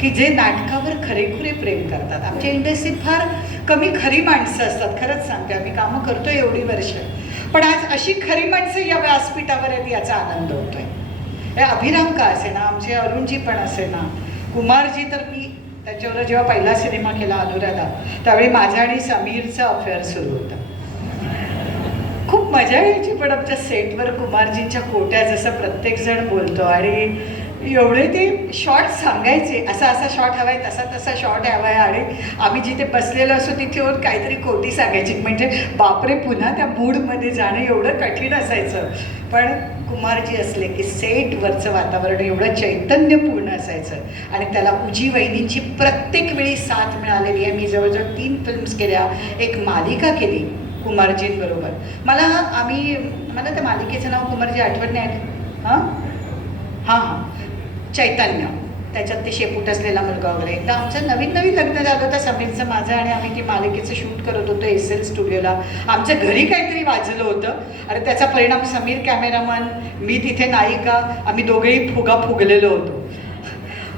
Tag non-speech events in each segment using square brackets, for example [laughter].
की जे नाटकावर खरेखुरे प्रेम करतात. आमच्या इंडस्ट्रीत फार कमी खरी माणसं असतात. खरंच सांगते आम्ही कामं करतोय एवढी वर्ष. पण आज अशी खरी माणसं या व्यासपीठावर आहेत याचा आनंद होतोय. हे अभिराम का असे ना आमचे अरुणजी पण असे ना कुमारजी तर मी त्याच्यावर जेव्हा पहिला सिनेमा केला अनुराधा त्यावेळी माझ्या आणि समीरचं अफेअर सुरू होतं. खूप मजा यायची पण आमच्या सेटवर कुमारजींच्या कोट्या जसं प्रत्येकजण बोलतो आणि एवढे ते शॉर्ट सांगायचे असा असा शॉट हवाय तसा तसा शॉट हवाय आणि आम्ही जिथे बसलेलो असो तिथे येऊन काहीतरी कोटी सांगायची. म्हणजे बापरे पुन्हा त्या मूडमध्ये जाणं एवढं कठीण असायचं. पण कुमारजी असले की सेटवरचं वातावरण एवढं चैतन्यपूर्ण असायचं. आणि त्याला उजी वहिनींची प्रत्येक वेळी साथ मिळालेली आहे. मी जवळजवळ तीन फिल्म्स केल्या एक मालिका केली कुमारजींबरोबर. मला आम्ही मला त्या मालिकेचं नाव कुमारजी आठवण नाही. हां? हां हां. चैतन्य. त्याच्यात ते शेपूट असलेला मुलगा वगैरे. एकदा आमचं नवीन नवीन लग्न झालं होतं समीरचं. माझं आणि आम्ही ती मालिकेचं शूट करत होतो एस एल स्टुडिओला. आमच्या घरी काहीतरी वाजलं होतं. आणि त्याचा परिणाम समीर कॅमेरामन मी तिथे नायिका आम्ही दोघेही फुगा फुगलेलो होतो.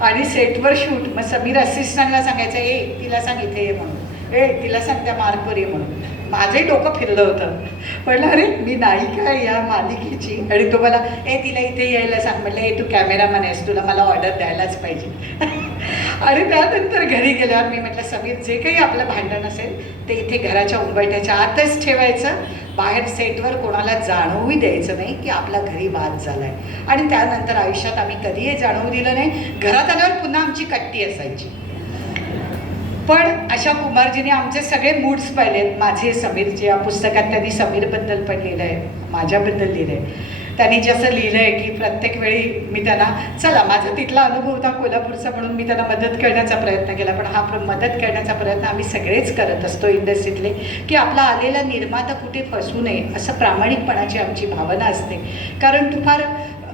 आणि सेटवर शूट. मग समीर असिस्टंटला सांगायचं ए तिला सांग इथे ये म्हणून. ए तिला सांग त्या मार्कवर ये म्हणून. माझंही डोकं फिरलं होतं. म्हटलं अरे मी नाही काय या मालिकेची. आणि तो मला ए तिला इथे यायला सांग. म्हटलं ए तू कॅमेरामॅन आहेस तुला मला ऑर्डर द्यायलाच पाहिजे. [laughs] आणि त्यानंतर घरी गेल्यावर मी म्हटलं समीर जे काही आपलं भांडण असेल ते इथे घराच्या उंबरठ्याच्या आतच ठेवायचं. बाहेर सेटवर कोणाला जाणवूही द्यायचं नाही की आपला घरी वाद झाला आहे आणि त्यानंतर आयुष्यात आम्ही कधीही जाणवू दिलं नाही. घरात आल्यावर पुन्हा आमची कट्टी असायची. पण अशा कुमारजीने आमचे सगळे मूड्स पाहिलेत माझे समीरचे या पुस्तकात त्यांनी समीरबद्दल पण लिहिलं आहे माझ्याबद्दल लिहिलं आहे त्यांनी जसं लिहिलं आहे की प्रत्येक वेळी मी त्यांना चला माझा तिथला अनुभव होता कोल्हापूरचा म्हणून मी त्यांना मदत करण्याचा प्रयत्न केला. पण हा प्र मदत करण्याचा प्रयत्न आम्ही सगळेच करत असतो इंडस्ट्रीतले की आपला आलेला निर्माता कुठे फसू नये असं प्रामाणिकपणाची आमची भावना असते. कारण तू फार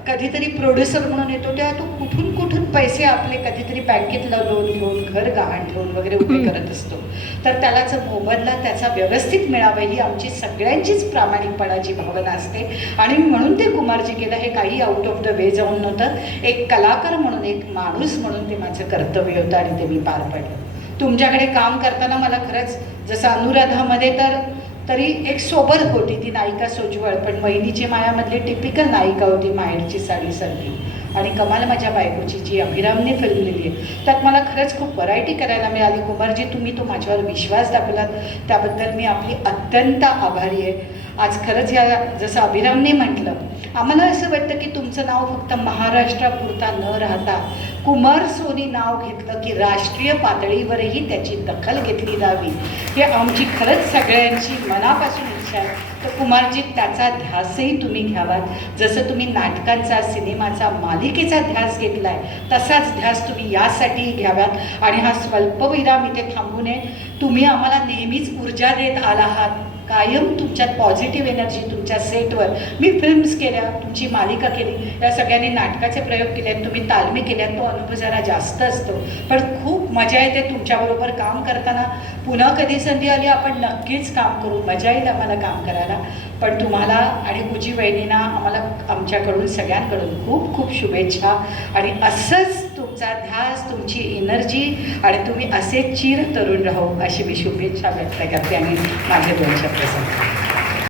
कधीतरी प्रोड्युसर म्हणून येतो तेव्हा तो कुठून कुठून पैसे आपले कधीतरी बँकेतलं लोन घेऊन घर गहाण ठेवून वगैरे उभे करत असतो. तर त्याला जर मोबदला त्याचा व्यवस्थित मिळावा ही आमची सगळ्यांचीच प्रामाणिकपणाची भावना असते. आणि म्हणून ते कुमारजी केलं हे काही आउट ऑफ द वे जाऊन नव्हतं. एक कलाकार म्हणून एक माणूस म्हणून ते माझं कर्तव्य होतं आणि ते मी पार पडलं. तुमच्याकडे काम करताना मला खरंच जसं अनुराधामध्ये तर तरी एक सोबत होती ती नायिका सोज्वळ पण वहिनीची मायामधली टिपिकल नायिका होती माहेरची साडी साडीसारखी आणि कमाल माझ्या बायकोची जी अभिरामने फिल्म लिहिली आहे त्यात मला खरंच खूप व्हरायटी करायला मिळाली. कुमारजी तुम्ही तो माझ्यावर विश्वास दाखवलात. त्याबद्दल मी आपली अत्यंत आभारी आहे. आज खरंच या जसं अभिरामने म्हटलं आम्हाला असं वाटतं की तुमचं नाव फक्त महाराष्ट्रापुरता न राहता कुमार सोनी नाव घेतलं की राष्ट्रीय पातळीवरही त्याची दखल घेतली जावी. हे आमची खरंच सगळ्यांची मनापासून इच्छा तर कुमारजी त्याचा ध्यासही तुम्ही घ्यावात. जसं तुम्ही नाटकांचा सिनेमाचा मालिकेचा ध्यास घेतला आहे तसाच ध्यास तुम्ही यासाठीही घ्याव्यात आणि हा स्वल्पविराम इथे थांबू नये. तुम्ही आम्हाला नेहमीच ऊर्जा देत आला आहात कायम तुमच्यात पॉझिटिव्ह एनर्जी तुमच्या सेटवर मी फिल्म्स केल्या तुमची मालिका केली या सगळ्यांनी नाटकाचे प्रयोग केले तुम्ही तालमी केल्यात तो अनुभव जरा जास्त असतो. पण खूप मजा येते तुमच्याबरोबर काम करताना. पुन्हा कधी संधी आली आपण नक्कीच काम करू. मजा येईल आम्हाला काम करायला. पण तुम्हाला आणि उजी वहिनींना आम्हाला आमच्याकडून सगळ्यांकडून खूप खूप शुभेच्छा. आणि असंच तुमचा ध्यास तुमची एनर्जी आणि तुम्ही असे चिर तरुण राहू अशी मी शुभेच्छा व्यक्त करते आणि माझे दोन शब्द सांगते